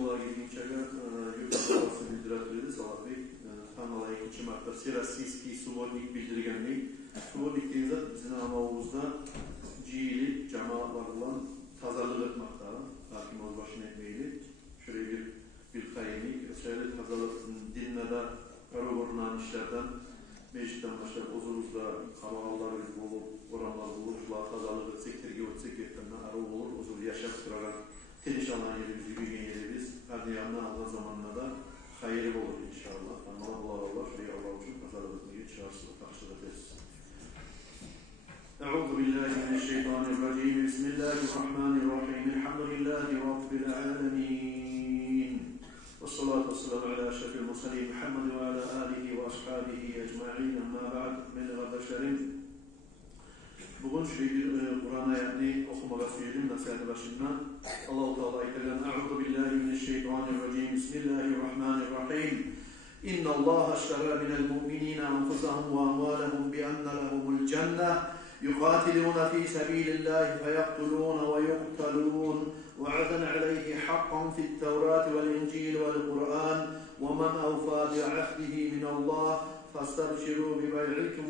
Mola Gidinchaga yurtdoshlarimiz bildiradi Salat Bey. Kanala 2 marta Rossiyskiy Suvodnik bildirganlik. Suvodnik deganda bizning amalımızda cihili cemaatlar bilan tazarlık etmekte. Hakim öz başına etmeyli. Şöyle bir kayınlık. Şöyle tazarlık dinlede aralarından işlerden meclisten başlayıp huzurumuzda kavgalar bulup, oranlar bulup, şular tazarlık etsek, tergi ötsek ettiğinden arı olur. Huzur yaşayıp durarak teniş alan yerimizi, büyüyen yerimiz, kardiyanına alınan zamanla da hayırlı olur inşallah. Allah şuraya Allah için tazarlık etmeyi çağırsın, takşir ederiz. أعوذ بالله من الشيطان الرجيم بسم الله الرحمن الرحيم الحمد لله رب العالمين والصلاة والسلام على أشرف المرسلين محمد وعلى آله وأصحابه أجمعين أما بعد من kardeşlerim bugün Kur'an ayetini okumaya söyledim nasihat başından Allah-u Teala ayetinden Eûzu billahi mineşşeytanirracim Bismillahirrahmanirrahim İnna Allah aştara minel mu'minina anfusahum ve amwalahum bi anna lahumul cenneh يقاتلون في سبيل الله فيقتلون ويقتلون وعدا عليه حقا في التوراة والإنجيل والقرآن ومن أوفى بعهده من الله فاستبشروا ببيعكم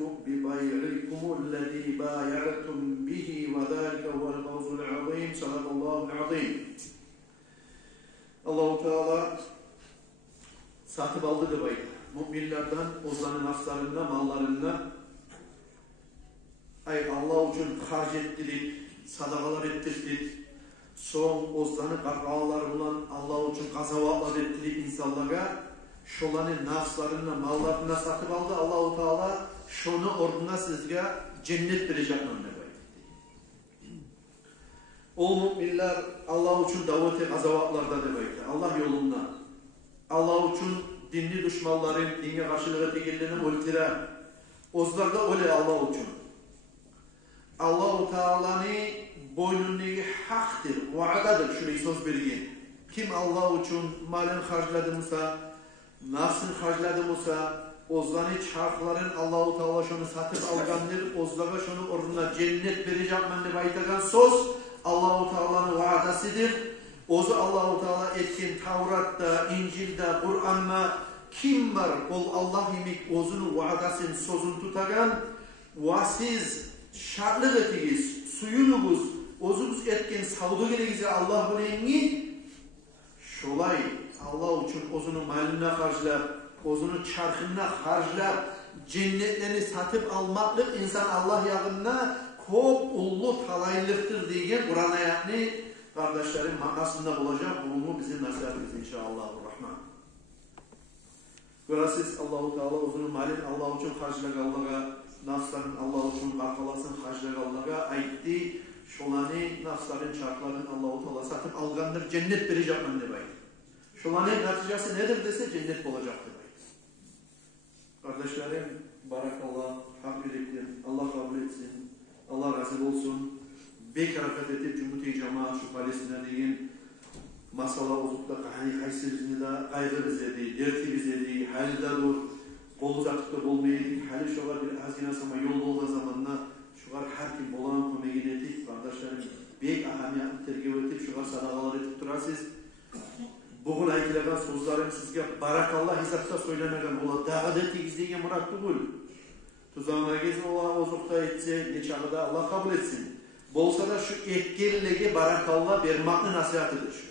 الذي بايعتم به وذلك هو الفوز العظيم صدق الله العظيم. Allah-u Teala satıp aldı demeyi. Müminlerden ozanın nafslarında, mallarında Allah için harc ettirip, sadakalar ettirip, son ozanı kargalarla Allah için kazavatlar ettirip insanlara şolanın nafslarına, mallarına satıp aldı. Allah-u Teala şunu orduna sizge cennet verecek anlamaydı. O müminler Allah için davete kazavatlarda demektir. Allah yolunda. Allah için dinli düşmanların dine karşılığı tegellerini öldüren. Ozlarda öyle Allah için. Allah-u Teala'nın boynundaki haktır, vaadadır. Şurayı söz vereyim. Kim Allah için malın harcladımsa, nafsını harcladımsa, ozlanı çarkların Allah-u Teala şunu satıp algandır, ozlara şunu oruna cennet verecek menli baytagan söz Allah-u Teala'nın vaadasıdır. Ozu Allah-u Teala etkin Tavrat'ta, İncil'de, Kur'an'da kim var? Ol Allah imik ozunu vaadasını sözünü tutagan, vasiz şartlık etigiz, suyunuguz, ozunuz etken savdu geregize Allah bilengi şolay Allah için ozunu malına harclar, ozunu çarkına harclar, cennetlerini satıp almaklık insan Allah yağında kop ullu talaylıktır diye Kur'an ayetini kardeşlerin manasında bulacak. Bunu bizim nasihatimiz inşallahurrahman. Görəsiz Allah-u Teala ozunu malin Allah için harclar Allah'a nafsların Allah için karkalasın harclar Allah'a aitti. Şolanı nafsların çarkların Allah-u Teala satıp algandır cennet verecek ben demeyi. Şolanın neticesi nedir dese cennet olacaktır. Kardeşlerim barakallah, hak yürektir. Allah kabul etsin. Allah razı olsun. Bek hareket edip Cumhuriyet Cemaat şu Palestina deyin masala ozukta kahani kaysırızını da kaygı bizedi, derti bizedi, halde dur. Kol uzaklıkta olmayaydı. Hali şuvar bir hazine sama yol olduğu zamanla şuvar her kim olan kömeğin etip kardeşlerim bek ahamiyatını tergib edip şuvar sadakalar etip durasız. Bugün aytilagan sözlerim sizge barakallah hesapta söylemegen ola dağıda tegizliğe murat değil. Tuzağına gezin ola ozukta etse geçağıda Allah kabul etsin. Bolsa da şu etkerlege barakallah vermaklı nasihatıdır şu.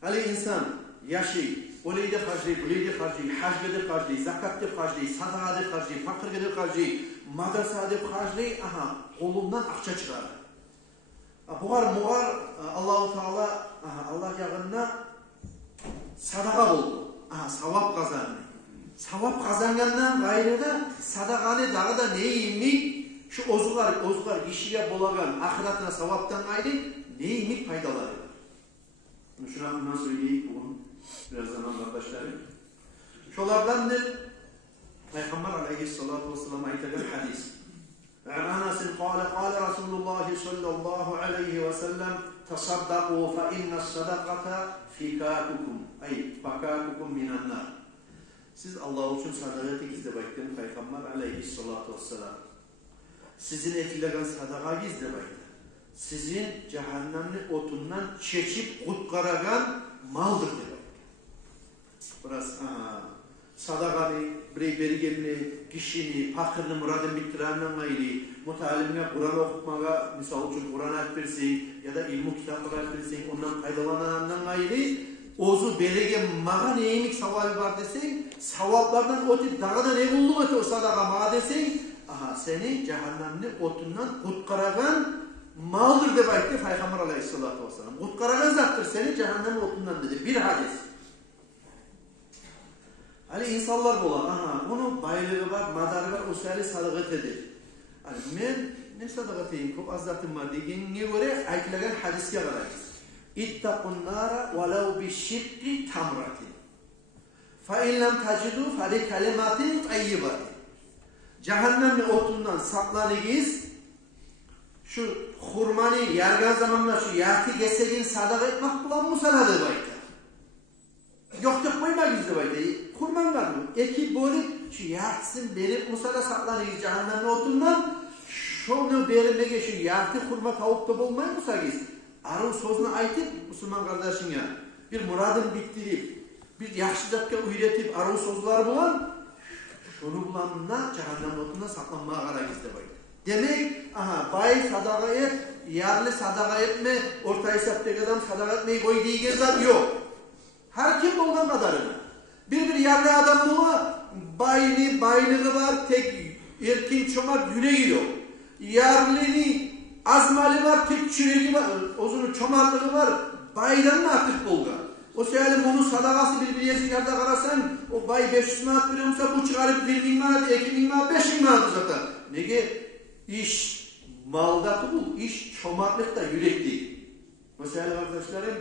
Hali insan yaşı Oleyde harcayı, buleyde harcayı, hacgede harcayı, zakatte harcayı, sadakade harcayı, fakirgede harcayı, madrasade harcayı, aha, kolundan akça çıkar. Buğar Allah-u Teala Allah yağında sadaka buldu. Aha, savap kazandı. Savap kazangandan gayrıda sadakanı dağı da neyimlik? Şu ozular işiye bolagan, ahiretine savaptan gayrı neyimlik faydaları var? Şuna söyleyeyim bugün. Biraz zaman kardeşlerim. Şolardandır Peygamber aleyhissalatu vesselam ayetilen hadis. Anas'ın kâle Resulullah sallallahu aleyhi ve sellem tasaddaqu fe inne's sadaqata fikâkukum ay fakâkukum minennar. Siz Allah için sadaka gizlemekten Peygamber aleyhissalatu vesselam. Sizin etilen sadaka gizlemekten. sizin cehennemlik otundan çeçip kutkaragan maldır dedi. Burası sadakani, birey berigenini, kişini, fakirni muradın bittirenle gayri, mutalimine Kur'an okutmaga, misal için Kur'an ayet versin ya da ilmu kitaplar ayet versin, ondan faydalanandan gayri, ozu beregen maga neyimik savabı var desen, savaplardan otip dağa da ne bulduk öte o sadaka maga desen, seni cehennemlik otundan kutkaragan maldır de bayıttı Peygamber aleyhissalatü vesselam. Kutkaragan zattır seni cehennemlik otundan dedi. Bir hadis. Hani insanlar bolar, onun baylığı var, madarı var, o seni sadakat edir. Hani men ne sadakat edeyim, çok az zatım var degenine göre aytilagan hadisye qarayız. İttakun nara velav bi şirki tamratin. Fa in lem tacidu fa li kalimatin tayyibatin. Cehennemli otundan saklanıyız. Şu hurmanı yargan zamanla şu yati gesegin sadaka etmek bulan musaladı bayta. Yok yok koymak izle bayta. Kurban var mı? Eki böyle şu yatsın berip musala saklanıyız cehennemli otundan. Şunu berilmege şu yati kurma tavuk da bulmayı musagiz. Arı sözünü aytıp Müslüman kardeşine bir muradın bittirip bir yaşlıcakka üretip arı sözler bulan şunu bulanına cehennem otundan saklanmaya karayız de bayta. Demek bay sadaka et, yarlı sadaka etme, orta hesaptaki adam sadaka etmeyi koy diyeceğiz yok. Her kim olduğun kadarını. Bir yarlı adam bula, baylığı var, tek erkin çomak yüreği yok. Yarlını azmali var, tek çüreği var, ozunu çomarlığı var, baydan artık bulga. O sebeple bunun sadakası bir yeziklerde karasan, o bay 500 manat veriyorsa bu çıkarıp 1.000 manat, 2.000 manat, 5.000 manat zaten. Nege? İş maldatı bu, iş çomarlık da yürek değil. Mesela arkadaşlarım,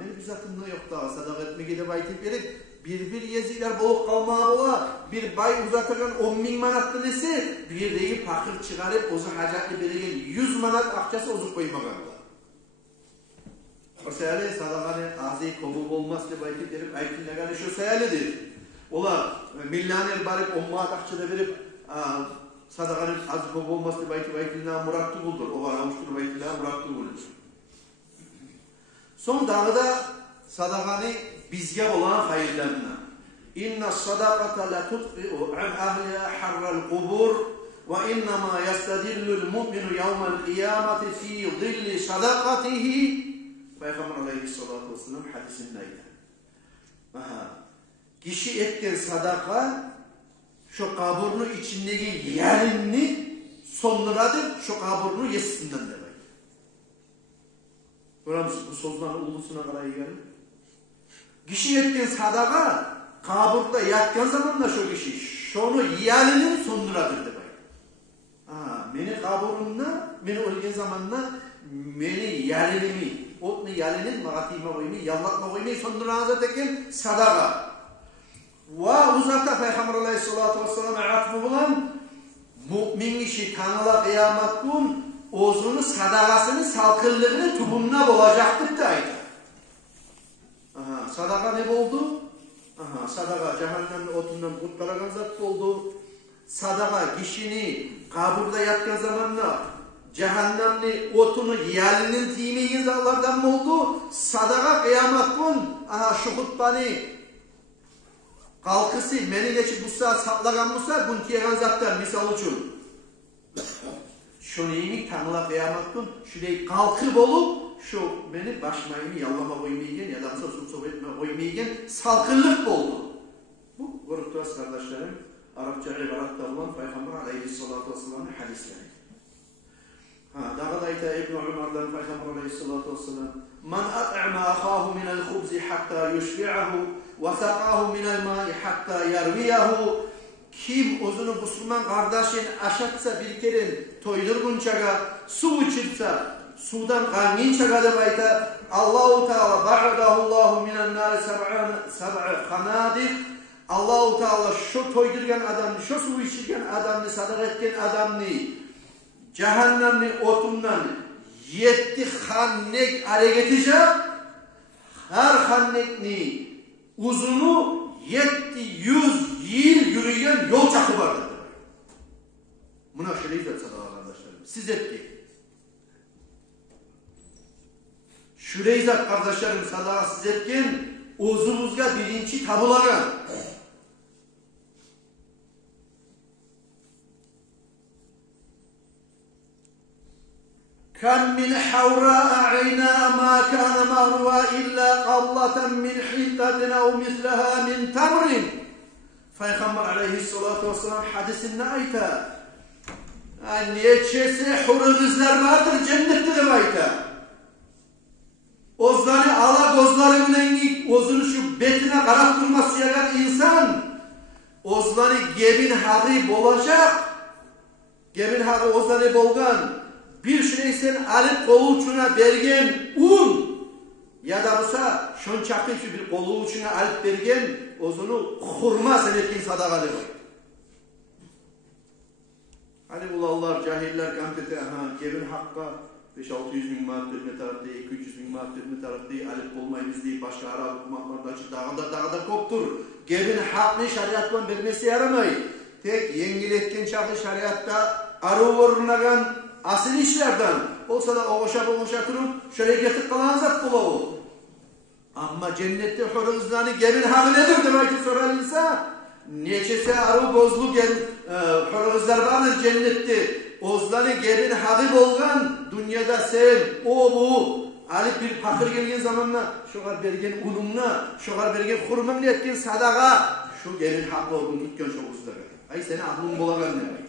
benim zatımda yok daha sadaka etmeye de baytip verip, bir yezikler boğuk kalmaya boğa, bir bay uzatırken 10.000 manatlı nesi, bir deyi fakir çıkarıp, ozu hacatlı beregen 100 manat akçası ozu koymağa boğa. Mesela sadakanı azı kabul olmaz diye baytip verip, aykinleganı şu sayalidir. Ola, milyoner barıp 10 manat akçada verip, sadakanın azı kabul olmaz diye baytiliğine muratlı buldur. O var, avuçtur baytiliğine muratlı buldur. Son dağıda sadakanı bizge olan hayırlarına. İnna sadakata la tutfi'u an ahliha harral kubur ve innama yastadillul mu'minu yevmel kıyamati fi zilli sadakatihi. Peygamber aleyhissalatu vesselam hadisindeydi. Kişi etken sadaka şu kaburunu içindeki yerini sonradır, şu kaburunu yesinden demek. Görüyor musunuz? Bu sözlerin ulusuna kadar gelin. Kişi etken sadaka kaburda yatkan zaman da şu kişi şunu yerini sonradır demek. Beni kaburumda, beni ölgen zamanla beni yerini, otunu yerinin magatime koymayı, yallatma koymayı sonradır deken sadaka. Ve uzakta Peygamber aleyhissalatu vesselam'a atfı bulan mümin işi tanıla kıyamet gün ozunu sadakasını salkınlığını tubununa bulacaktır da aydı. Sadaka ne oldu? Sadaka cehennemli otundan kutkaragan zat oldu. Sadaka kişini kaburda yatkan zamanla cehennemli otunu yerlinin timiğin zallardan mı oldu? Sadaka kıyamet gün şu hutbani kalkısı, meni geçip bu saat saklagan bu saat, bunu tiyegan zatlar, misal için. Şunu iyimik tanıla kıyamet gün, şurayı kalkıp olup, şu beni başmayımı yallama koymaygen, ya da su sohbetme koymaygen, salkınlık oldu. Bu, görüktüğüz kardeşlerim, Arapça ibaratta olan Peygamber aleyhissalatu vesselam'ın hadisleri. Daha da ita İbn-i Umar'dan Peygamber aleyhissalatu vesselam, Man at'ama akhahu minel khubzi hatta yushbi'ahu, وَسَقَاهُ مِنَ الْمَاءِ حَتَّى يَرْوِيَهُ. Kim özünü Müslüman kardeşin aşatsa bir kere toydurgunçaga, su içirse, sudan karnınçaga da bayta, Allahu Teala ba'dahullahu minen nâri sab'a hanadir. Allahu Teala şu toydurgan adamni, şu su içirgen adamni, sadaka etken adamni, cehennemli otundan 7 hannek hareket edecek, her hannekni uzunu 700 yıl yürüyen yol çakı vardır. Buna şöyle izlet sadaka kardeşlerim. Siz etki. Şurey zat kardeşlerim sadakasız etken ozumuzga birinci tabulagan. Kam min havra'a ayna ma kana mahruha illa qallatan min hintatin ev mislaha min tamrin. Peygamber aleyhissalatu vesselam hadisinde ayta. Neçesi huru kızlar vardır cennette de ayta. Ozları ala gözleri bilen ozunu şu betine karap durması yagan insan ozları gebin hağı bolacak. Gebin hağı ozları bolgan bir şeysen alıp kolu uçuna bergen un ya da olsa şonçakı şu bir kolu uçuna alıp bergen ozunu hurma senetkin sadaka demek. Hani ulallar, cahiller kamtete gebin hakka 5-600 bin manat verme tarafta, 200 bin manat verme tarafta alıp olmayız diye başka Arap hükümetlerinde açık dağda koptur. Gebin hakkını şariattan vermesi yaramay. Tek yengiletken çakı şariatta arı uğurlagan asıl işlerden olsa da oğuşa durup şöyle getirip kalan zat bulağı. Ama cennette huruzlarını gebin hakkı nedir demek ki soran insan? Neçesi arı bozlu huruzlar vardır cennette. Ozları gebin hakkı bolgan dünyada sen o bu alıp bir fakir gelgen zamanla şoğar bergen unumna şoğar bergen hurmamla etken sadaka şu gebin hakkı olduğunu tutken şu ozları. Ay seni aklın bolagan demek.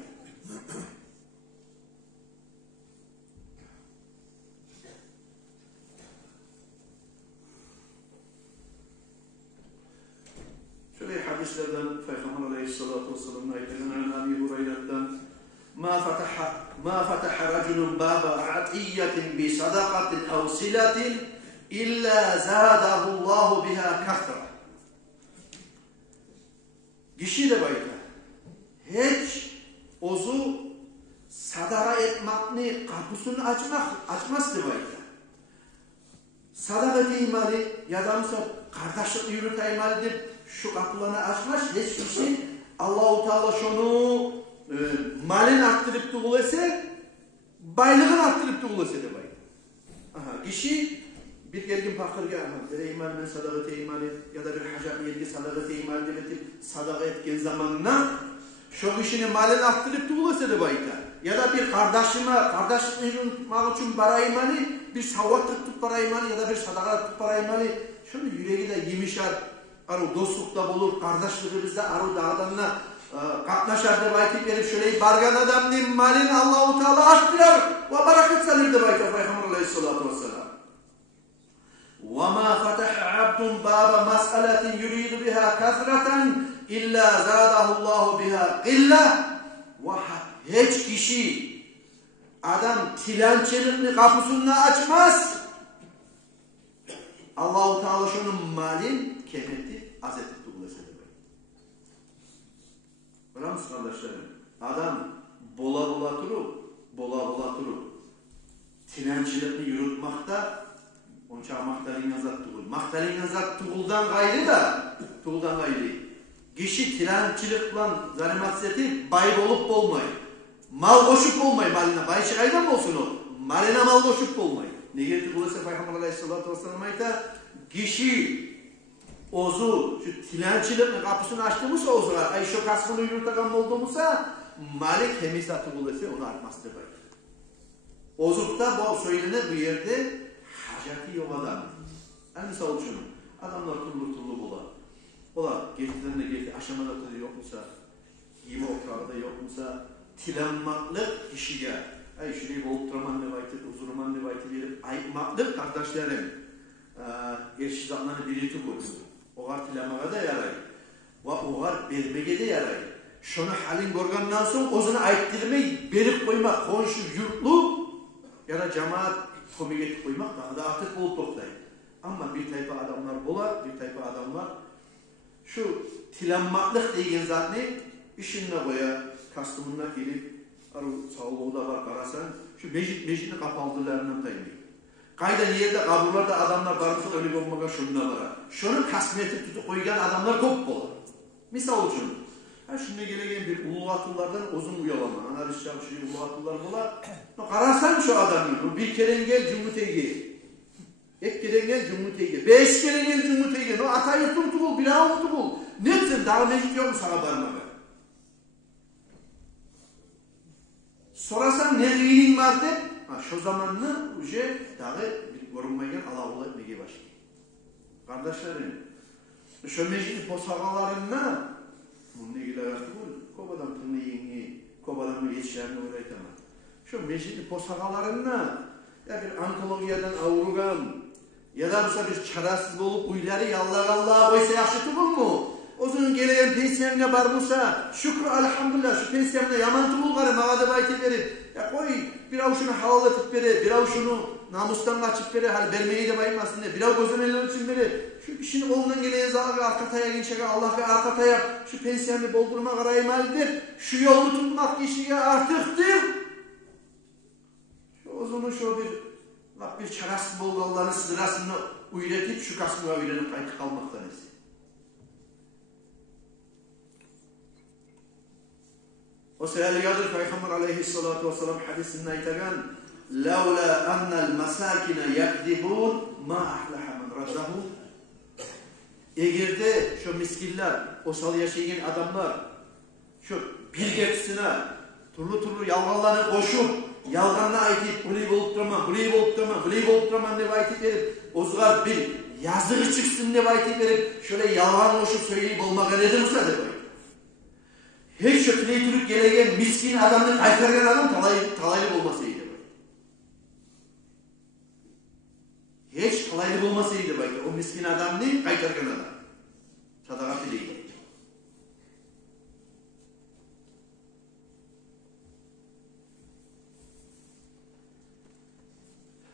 Şöyle hadislerden Peygamber aleyhissalatu vesselam'ın ayetinden Abi Hureyre'den ما فتح رجل باب عطية بصدقة أو صلة إلا زاده الله بها كثرة. Kişi de böyle. Hiç ozu sadaka etmekni kapısını açmaz da böyle. Sadaka imali ya da kardeşlik yürüte imali deyip şu kapılarını açmaz. Hiç kişi Allah-u Teala şunu malin arttırıp tuğulese, baylığın arttırıp tuğulese de bay. Kişi bir gelgin fakirge bir imanın sadaka iman et ya da bir hacam yerge sadaka iman edip sadaka etken zamanına şu kişinin malin arttırıp tuğulese de bayta. Ya da bir kardeşlik için para imani, bir savatlık tut para imani ya da bir sadaka tut para imani şunu yüreği de yemişer, arı dostlukta bulur, kardeşliğimizde arı dağdanına katnaşar da baytip verip şöyle bargan adamın malini Allah-u Teala arttırır ve barakat salir de baytip Peygamber aleyhissalatu vesselam. وَمَا فَتَحَ عَبْدٌ بَابَ مَسْأَلَةٍ يُرِيدُ بِهَا كَثْرَةً إِلَّا زَادَهُ اللّٰهُ بِهَا قِلَّةً. Hiç kişi adam tilançelikli kapısını açmaz. Allah-u Teala şunun malin kemeti az etip tuğulese de baytip. Görüyor musun kardeşlerim? Adam bola turup tilançelikli yürütmakta onca maktalin yazat tuğul. Maktalin yazat tuğuldan gayrı. Kişi tilançılıkla zanimatseti bay olup olmayı. Mal koşup olmayı maline. Bay çıkaydan mı olsun o? Maline mal koşup olmayı. Ne gerekti bulursa Peygamber aleyhissalatu vesselam ayta kişi ozu şu tilançılıkla kapısını açtığımızsa ozular. Ay şu kasmını yürütüken olduğumuzsa malik hemisatı bulursa onu artması da bay. Ozukta bu söylenir bir yerde hacati yok adam. En misal için adamlar turlu bola. Ola geçtiğinde geçti aşamada da yok musa, yeme okrağında yok musa, tilanmaklık kişiye, ay şurayı bolup duraman ne vaytı, uzurman ne vaytı verip ayıkmaklık kardeşlerim, erşizatlarını biriti koydu. Oğar tilanmaya da yaray, ve oğar berbege de yaray. Şunu halin görgenden sonra ozunu ayıttırmayı berip koymak, konşu yurtlu ya da cemaat komiyeti koymak daha da artık bulup toplayın. Ama bir tayfa adamlar bola, bir tayfa adamlar şu tilanmaklık deyigen zat ne? İşinle koya, kastımına gelip, sağlığı da var karasan, şu mecitini kapaldılarından tayını. Kayda yerde kaburlarda adamlar barımsız ölü olmaga şununla var. Şunu kasmeti tutup koygan adamlar kop bola. Misal için, şimdi gelegen bir uluvatlılardan uzun uyalama. Anarışacağım şu uluvatlılar bola. Karasan şu adamı, bir kere gel cümlete gel. Ek gelen gel cumhuriyete. 5 gelen gel cumhuriyete. O ata yurtum tuğul, bir ağım tuğul. Ne etsin? Daha mecit yok mu sana barmaga? Sorasan ne iyiliğin var de, şu zamanını uje dağı bir görünmeyen Allah'la etmeye başladı. Kardeşlerim, şu mecit posağalarına bunu ilgili artık kobadan tınlayını, kobadan geçişlerini öğretemem. Şu mecit posağalarına ya bir onkologiyadan avrugan ya da bir çarasız olup uyları yallah koysa yaxşı tuğul mu? O zaman gelen pensiyonuna barmasa şükür elhamdülillah şu pensiyonuna yaman tuğul karı mağada baytı verip ya koy bir avuçunu halal etip veri bir avuçunu namustan kaçıp veri hal vermeyi de bayılmasın diye bir avuç gözlemeler için veri şu işin oğlundan gelen zağı arkataya gençe Allah ve arkataya şu pensiyonu doldurma karaymalıdır şu yolu tutmak kişiye artıktır şu o zaman şu bir çarasız bol Allah'ın sırasını üretip şu kasmığa üretip kayıt kalmaktan esi. O seyahatligadır Peygamber aleyhissalatu vesselam hadisinde aytagan لَوْلَا أَنَّ الْمَسَاكِنَ يَكْذِبُونَ مَا أَحْلَحَ مَنْ رَدَّهُ Eğerde şu miskinler, o sal yaşayan adamlar şu bir geçsine türlü yalganlarını koşup yalganına aytip burayı bolup durma diye aytip verip ozgar bir yazığı çıksın diye aytip verip şöyle yalgan koşup söyleyip olmak nedir mi sadece? Hiç şu Türk gelegen miskin adamın kaytargan adam talaylı olmasıydı. Hiç talaylı olmasıydı belki. O miskin adam ne? Kaytargan adam. Sadakat değil.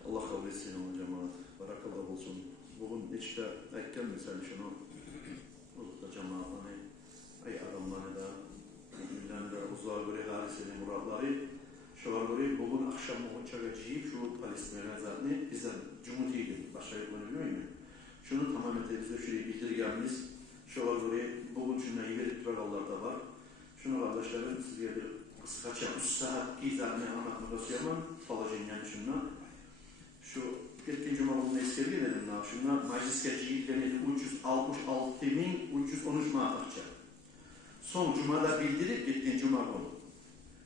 Allah kabul etsin o cemaat. Barakallah olsun. Bugün işte aytken mesela şunu uzakta cemaatlarını ay adamlarını da uzağa göre harisinin muratları şolar göre bugün akşam muhunçaga cihip şu Palestin'e zaten bizden cumhuriyeti başlayıp bilmiyor mu? Şunu tamamen bize şuraya bildirgenimiz şolar göre bugün şundan iyi verip da var. Şunu kardeşlerim sizce bir kıskaça 3 saat izahını anlatmak istiyorum. Falacın yani şundan. Şu geçtiğin cuma bunu eski dedim daha şundan meclis geçiği denedi 366.313 mağdurca. Son cumada bildirip gittiğin cuma konu.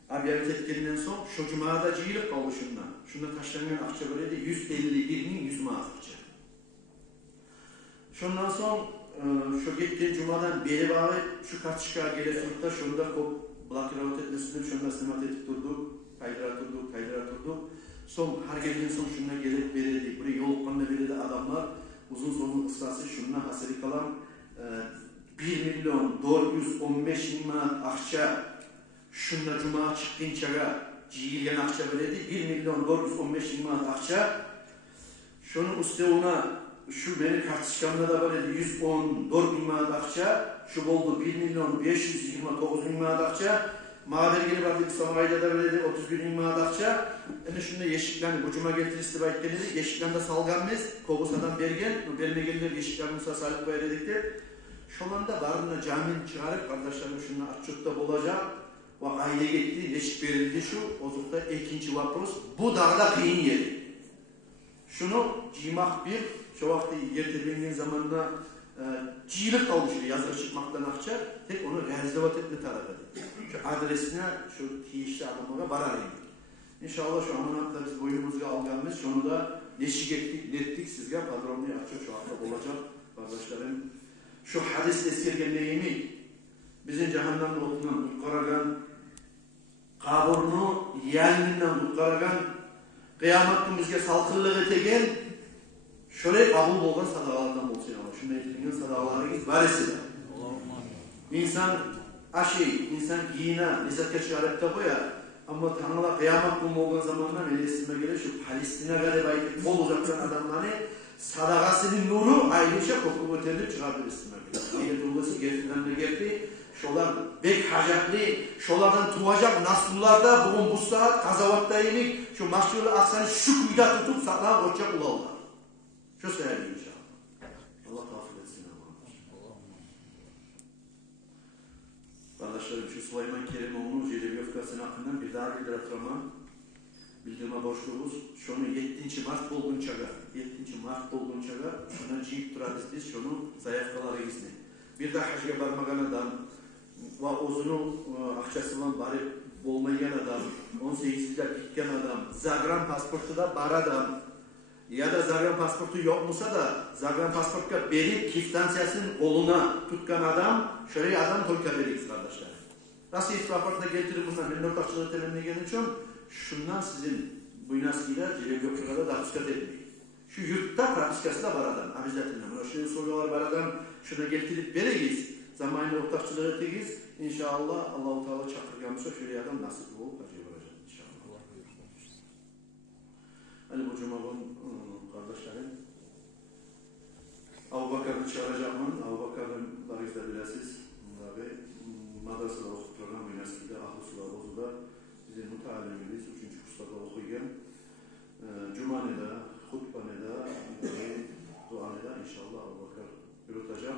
Abiyet ettiğinden son şu cumada cihilik kaldı şundan. Şunda taşlanan akça böyle de 151.100 mağdurca. Şundan son şu gittiğin cumadan beri bağlı şu kaçışka gelesiyonda şunda kop blakiravat etmesinden şunda simat edip durduk. Kaydıra durduk. Son her geldiğin son şuna gelip verildi. Buraya yol kanına verildi adamlar. Uzun sonun ıslası şuna haseri kalan 1.415.000 manat akça şuna cuma çıktığın çağa cihilgen akça verildi. 1.415.000 manat akça şunun üstüne şu benim kartışkamda da verildi 114.000 manat akça şu oldu 1.529.000 manat akça Mağdur gelip artık İstanbul'da da verildi 31.000 manat akça yani şunda yeşiklerini bu cuma getirisi bayit geldi yeşiklerinde salganmız Kobusadan bergen berme gelir yeşiklerini sasalık veredikler şu anda barına caminin çıkarıp kardeşlerim şunu açıkta olacak vakayla gitti yeşik verildi şu ozukta ikinci vapros bu dağda kıyın yeri şunu cimak bir şu vakti yertebildiğin zamanında cilik kaldı şu yazır çıkmaktan akça tek onu realizavat etme tarafı şu adresine şu tiyişli adamlara bararayım İnşallah şu amanatla biz boynumuzu alganımız şunu da neşik ettik sizge padronluğu açık şu hafta olacak kardeşlerim şu hadis esirgenliğini bizim cehennemde oturan tutkaragan kaburunu yelminden tutkaragan kıyamet bizge salkıllığı etegen şöyle kabul olan sadakalardan olsun ama şunu ettiğiniz sadakaları var etse İnsan aşı, insan giyine, nizak şarapta koya ama Tanrı'la kıyamet bulma olan zamanlar meclisime göre şu Palestin'e galiba bol uzaktan adamları sadakasının nuru ayrıca koku öterilip çıkardı üstüne göre. Niyet olması gerçekten geldi. Şolar bek hacatlı, şolardan tuğacak nasıllarda bugün bu saat kazavattayımik şu maşhurlu aksanı şu kuyuda tutup saklan koçak ulallar. Şu söyleyeyim inşallah. Allah tavsiye etsin ama. Kardeşlerim şu Süleyman Kerimoğlu'nun Celebiyofikası'nın hakkından bir daha bildirme borçluğumuz. Şunu 7. Mart olgun çaga. 7. mart olduğunca da şuna ciyip durarız biz, şunu zayıfkaları izni. Bir de hacca barmagan adam ve ozunu akçasından bari olmayan adam, 18'de gitken adam, Zagram pasportu da bar adam, ya da Zagram pasportu yok musa da Zagram pasportka berip kiftansiyasının koluna tutkan adam, şöyle adam toyka veriyiz kardeşler. Nasıl itiraflarına getirip bundan benim ortakçılığı temeline gelin için şundan sizin bu inaskiyle Cilevgökçülerde da hapskat etmeyin. Şu yurtta prapiskası da var adam, abizetinde. Şu sorular var adam, şuna getirip vereyiz. Zamanıyla ortakçılığı eteyiz. İnşallah Allah-u Teala çakırganmışsa şöyle adam nasip olup acı olacak inşallah. Hani bu cumanın kardeşlerim, Abu Bakar'ı çağıracağım. Abu Bakar'ın larızda bilesiz. Madrasada okut program üniversitede ahlı sular bozulda bizim müteallimimiz 3. kurslarda okuyken Cuma'neda, hutbaneda, duaneda inşallah Abu Bakar yürütecek.